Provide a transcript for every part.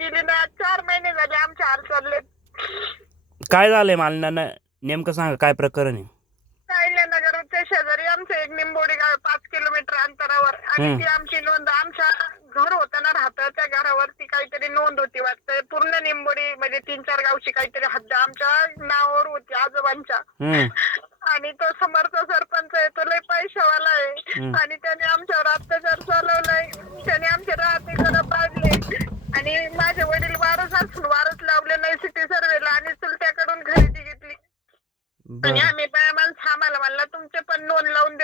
केली ना चार महिने झाले आमचे हाल चालले. काय झालंय मला न- नेमकं सांगा काय प्रकरण आहे? शेजारी आमचं एक निंबोडी गाव पाच किलोमीटर अंतरावर. आणि हम्म. ती आमची नोंद आमच्या घर होतं ना राहतं त्या घरावरती काहीतरी नोंद होती वाटतं. पूर्ण निंबोडी म्हणजे तीन चार गावची काहीतरी हद्द आमच्या नावावर होती आजोबांच्या. हम्म, आणि तो समोरचा सरपंच आहे तो लय पैशावाला आहे. हम्म. आणि त्याने आमच्यावर अत्याचार चालवलाय त्याने आमचे राहते घर पाडले आणि माझे वडील वारस असून वारस लावले नाही सिटी सर्वेला आणि चुलत्याकडून खरेदी घेतली आणि बरं आम्ही बाया माणसं आम्हाला म्हणला तुमचे पण नोंद लावून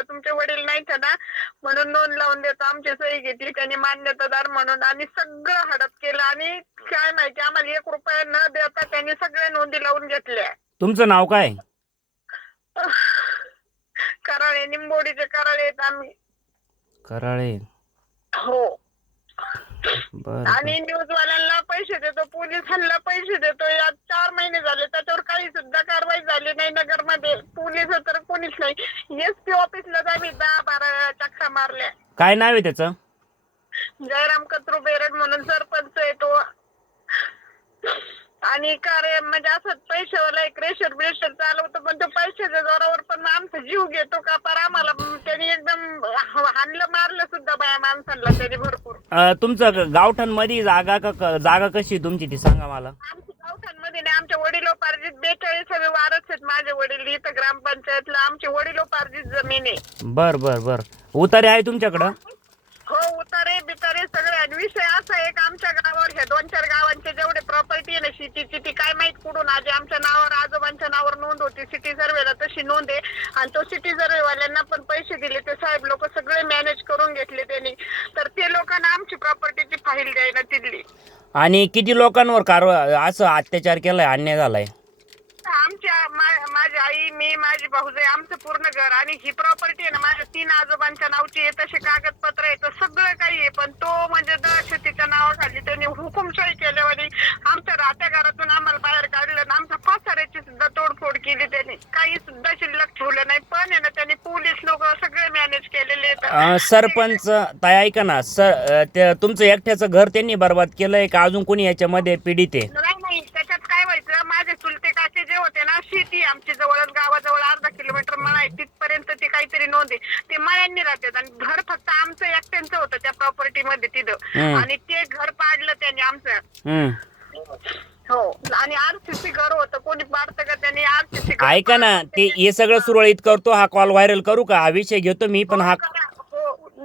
देतो म्हणलं तुमचे वडील नाही ना? म्हणून नोंद लावून देतो. आमची सही घेतली त्यांनी मान्यतादार म्हणून. आणि सगळं हडप केलं आणि काय माहिती आम्हाला एक रुपया न देता त्यांनी सगळ्या नोंदी लावून घेतल्या. तुमचं नाव काय? कराळे निंबोडीचे कराळे आहेत आम्ही. कराळे. हो. बर आणि न्यूज वाल्यांना पैसे देतो पोलिसांना पैसे देतो. या चार महिने झाले त्याच्यावर काही सुद्धा कारवाई झाली नाही नगरमध्ये. पोलीस तर कोणीच नाही. एस पी ऑफिसला आम्ही दहा बारा चक्का मारल्या. काय नाव आहे त्याचं? जयराम कत्रू बेरड म्हणून सरपंच आहे तो. आणि कार्य म्हणजे असं पैशावाला एक रेशर ब्रेशर चालवतो पण तो पैशाच्या जोरावर पण आमचा जीव घेतो का? पर आम्हाला त्यांनी एकदम हाणलं मारलं सुद्धा बाया माणसांना त्यांनी भरपूर. अं, तुमचं ग- गावठाणमध्ये जागा का जागा कशी आहे तुमची ती सांगा मला. वडिलोपार्जित बेचाळीसावे वारस आहेत माझे वडील. इथं ग्रामपंचायतला आमची वडिलोपार्जित जमीन आहे. बर बर बर. उतारे आहे तुमच्याकडं? हो उतारे बितारे सगळे आणि विषय असा आहे की आमच्या गावावर ह्या दोन चार गावांचे जेवढे प्रॉपर्टी आहे ना शेतीची ती काय माहीत कुठून आधी आमच्या नावावर आजोबांच्या नावावर नोंद होती. सिटी सर्वेला तशी नोंद आहे. आणि तो सिटी सर्वे वाल्यांना पण पैसे दिले. ते साहेब लोक सगळे मॅनेज करून घेतले त्यांनी. तर ते लोकांना आमची प्रॉपर्टीची फाईल द्यायला दिली. आणि किती लोकांवर कारवाई असं अत्याचार केलाय अन्याय झालाय? आमच्या मा- माझी आई मी माझी भाऊजाई आमचं पूर्ण घर आणि ही प्रॉपर्टी आहे ना माझ्या तीन आजोबांच्या नावची आहे तसे कागदपत्र आहे तर सगळं काही आहे पण तो म्हणजे दहशतीच्या नावाखाली त्यांनी हुकुमशाही केल्यावर आमच्या राहत्या घरातून आम्हाला बाहेर काढलं आणि आमच्या फासाऱ्याची सुद्धा तोडफोड केली त्यांनी. काही सुद्धा शिल्लक ठेवलं नाही पण आहे ना पोलीस लोक सगळे मॅनेज केलेले आहेत अं, सरपंच ताई ऐका ना सर तुमचं एकट्याचं घर त्यांनी बर्बाद केलंय का? अजून कोणी याच्यामध्ये पीडित आहे? नाही नाही त्याच्यात काय व्हायचं? माझे चुलते काके जे होते ना शेती आमची जवळ गावाजवळ अर्धा किलोमीटर मळा आहे. तिथपर्यंत ते काहीतरी नोंद आहे. ते मळ्यांनी राहतात. आणि घर फक्त आमचं एकट्यांचं होतं त्या प्रॉपर्टी मध्ये तिथं. हम्म. आणि ते घर पाडलं त्यांनी आमचं. हम्म. हो. आणि आरसीसी घर होतं. कोणी पाडतं का त्यांनी? आरसीसी ऐका ना ते हे सगळं सुरळीत करतो. हा कॉल व्हायरल करू का? हा विषय घेतो मी पण हा हो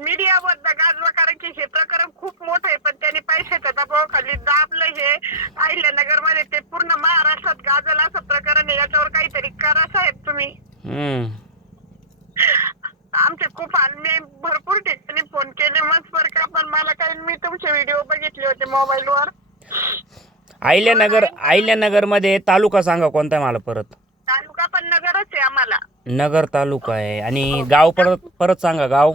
मीडियावर गाजवा कारण की हे प्रकरण खूप मोठं आहे पण त्यांनी पैशाच्या दबावाखाली दाबलं हे. अहिल्यानगरमध्ये ते पूर्ण महाराष्ट्रात गाजल असं प्रकरण आहे याच्यावर काहीतरी करा साहेब तुम्ही. हम्म. आमचे खूप मी भरपूर ठिकाणी फोन केले मग बरं का पण मला काही मी तुमचे व्हिडिओ बघितले होते मोबाईलवर. अहिल्यानगर अहिल्यानगरमध्ये तालुका सांगा कोणता आहे मला परत? तालुका पण नगरच आहे आम्हाला. नगर तालुका आहे आणि गाव परत परत सांगा गाव?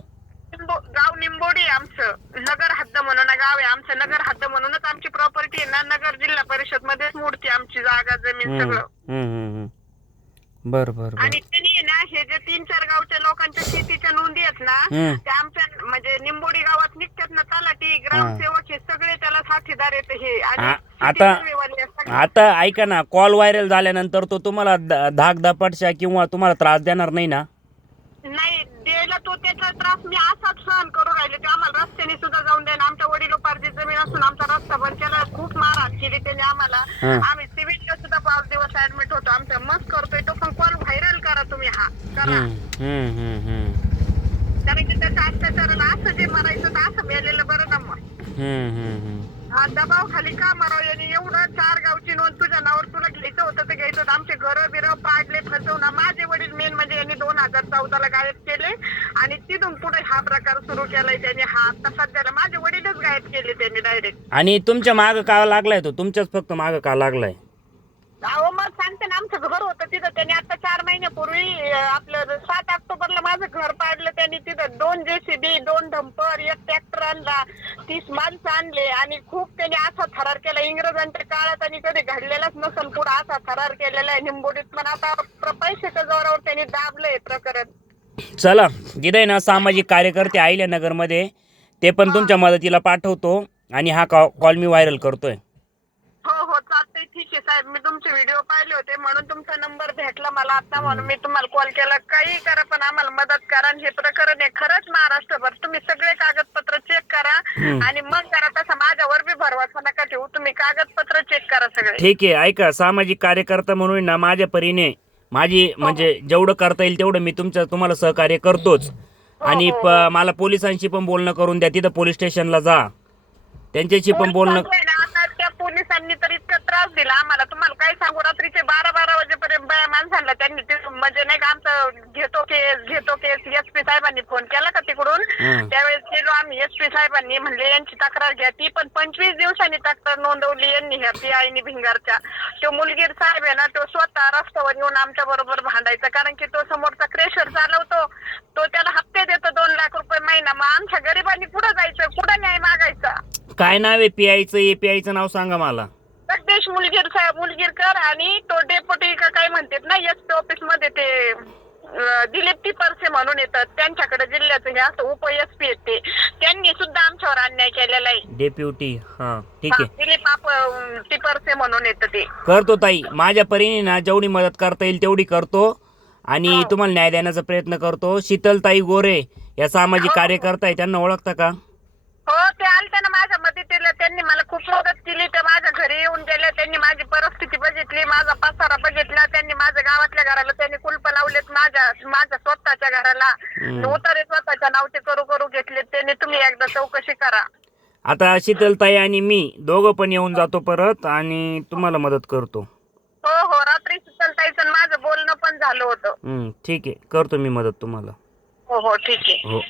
गाव निंबोडी आहे आमचं. नगर हद्द म्हणून गाव आहे आमचं. नगर हद्द म्हणूनच आमची प्रॉपर्टी आहे ना. नगर जिल्हा परिषद मध्येच मोडती आमची जागा जमीन सगळं. हम्म. बर बर आणि त्यांनी आहे ना हे जे तीन चार गावच्या लोकांच्या शेतीच्या नोंदी आहेत ना. त्या आमच्या म्हणजे निंबोडी गावात निघतात ना तलाठी ग्रामसेवक हे सगळे त्याला साथीदार येते हे. आणि आता- सगळे. आता ऐका ना कॉल व्हायरल झाल्यानंतर तो तुम्हाला धाक दपाटशा किंवा तुम्हाला त्रास देणार नाही ना? नाही द्यायला तो त्याचा त्रास मी असाच सहन करू राहिले. ते आम्हाला रस्त्याने सुद्धा जाऊन द्या आमच्या वडिलोपार्जित जमीन असून आमचा रस्ता बंद केला. खूप मारहाण केली त्यांनी आम्हाला. हं. आम्ही सिव्हिलला सुद्धा पाच दिवस ऍडमिट होतो. आमचा मस्त करतोय तो पण कॉल व्हायरल करा तुम्ही हा. करा. हम्म, हम्म, हम्म, हम्म. कारण की त्याच्या अत्याचाराला असं जे मरायचं तर असं मेलेलं बरं ना मग. हम्म, हम्म, हम्म. हा दबाव खाली का मारावं? यांनी एवढं चार गावची नोंद तुझ्या नावावर तुला घ्यायचं होतं तर घ्यायचं होतं. आमचे घर बिरं पाडले फसवणं. माझे वडील मेन म्हणजे यांनी दोन हजार चौदाला गायब केले आणि तिथून पुढे हा प्रकार सुरू केलाय त्यांनी. हा आता सध्याला माझे वडीलच गायब केले त्यांनी डायरेक्ट आणि तुमच्या माग का लागलाय तो? तुमच्याच फक्त माग का लागलाय? अहो मग सांगते ना आमचं घर होतं तिथं. त्यांनी आता चार महिन्यापूर्वी अं, आपलं सात ऑक्टोबरला माझं घर पाडलं त्यांनी तिथं दोन जेसीबी दोन डंपर एक ट्रॅक्टर आणला. तीस माणसं आणले आणि खूप त्यांनी असा थरार केला. इंग्रजांच्या काळात आणि कधी घडलेलाच नसल पुढे असा थरार केलेला आहे. निंबोडीत पण आता प्र- पैशाच्या जोरावर त्यांनी दाबलंय प्रकरण. चला जिथे ना सामाजिक कार्यकर्ते आहिले नगरमध्ये ते पण तुमच्या मदतीला पाठवतो आणि हा कॉ कॉल मी व्हायरल करतोय. हो हो चालतंय ठीक आहे साहेब. मी तुमचे व्हिडिओ पाहिले होते म्हणून तुमचा नंबर भेटला मला आता म्हणून मी तुम्हाला कॉल केला. काही करा पण आम्हाला मदत करा आणि हे प्रकरण आहे खरंच महाराष्ट्रभर. तुम्ही सगळे कागदपत्र चेक करा. आणि मग करा तसं माझ्यावर बी भरवसा नका ठेवू. तुम्ही कागदपत्र चेक करा सगळे. ठीक आहे ऐका सामाजिक कार्यकर्ता म्हणून ना माझ्या परीने माझी म्हणजे जेवढं करता येईल तेवढं मी तुमचं तुम्हाला सहकार्य करतोच. आणि प मला पोलिसांशी पण बोलणं करून द्या. तिथं पोलीस स्टेशनला जा. त्यांच्याशी पण बोलणं पोलिसांनी ना आता त्या पोलिसांनी तर इतका त्रास दिला आम्हाला. तुम्हाला काय सांगू? रात्रीचे बारा बारा वाजेपर्यंत बाया माणसांना त्यांनी ते म्हणजे नाही का आमचं घेतो केस घेतो केस. एस पी साहेबांनी फोन केला का तिकडून. त्यावेळेस गेलो आम्ही. एस पी साहेबांनी म्हणले यांची तक्रार घ्या. ती पण पंचवीस दिवसांनी तक्रार नोंदवली यांनी ह्या पी आयनी भिंगारच्या. तो मुलगीर साहेब आहे ना तो स्वतः रस्त्यावर येऊन आमच्या बरोबर भांडायचा. कारण की तो समोरचा क्रेशर चालवतो. तो त्याला हप्ते देतो दोन लाख रुपये महिना. मग आमच्या गरिबांनी कुठं जायचं? कुठं न्याय मागायचा? काय नाव आहे पी आयचं ए पी आयचं नाव सांगा मला. जगदीश मुलगीर साहेब मुलगीरकर आणि तो डेप्युटी का काय म्हणतात ना एस पी ऑफिसमध्ये ते अं, दिलीप टिपर्से म्हणून येतात. त्यांच्याकडे जिल्ह्याचं हे असं उप एस पी आहेत ते त्यांनी सुद्धा आमच्यावर अन्याय केलेला आहे. डेप्युटी हां ठीक हा, आहे. दिलीप आप अं, टिपर्से म्हणून येतं ते. करतो ताई. माझ्या परीने ना जेवढी मदत करता येईल तेवढी करतो. आणि तुम्हाला न्याय देण्याचा प्रयत्न करतो. शीतलताई गोरे या सामाजिक कार्यकर्ता आहे त्यांना ओळखता का? हो ते आलते ना माझ्या मदतीला. त्यांनी मला खूप मदत केली ते माझ्या घरी येऊन गेले त्यांनी माझी परिस्थिती बघितली माझा पसारा बघितला त्यांनी माझ्या गावातल्या घराला त्यांनी कुलप लावलेत माझ्या माझ्या स्वतःच्या घराला. उतारे स्वतःच्या नावचे करू करू घेतले त्यांनी तुम्ही एकदा चौकशी करा. आता शीतलताई आणि मी दोघं पण येऊन जातो परत आणि तुम्हाला मदत करतो. हो हो रात्री शीतलताईचं माझं बोलणं पण झालं होतं. ठीक आहे करतो मी मदत तुम्हाला. हो हो ठीक आहे. हो.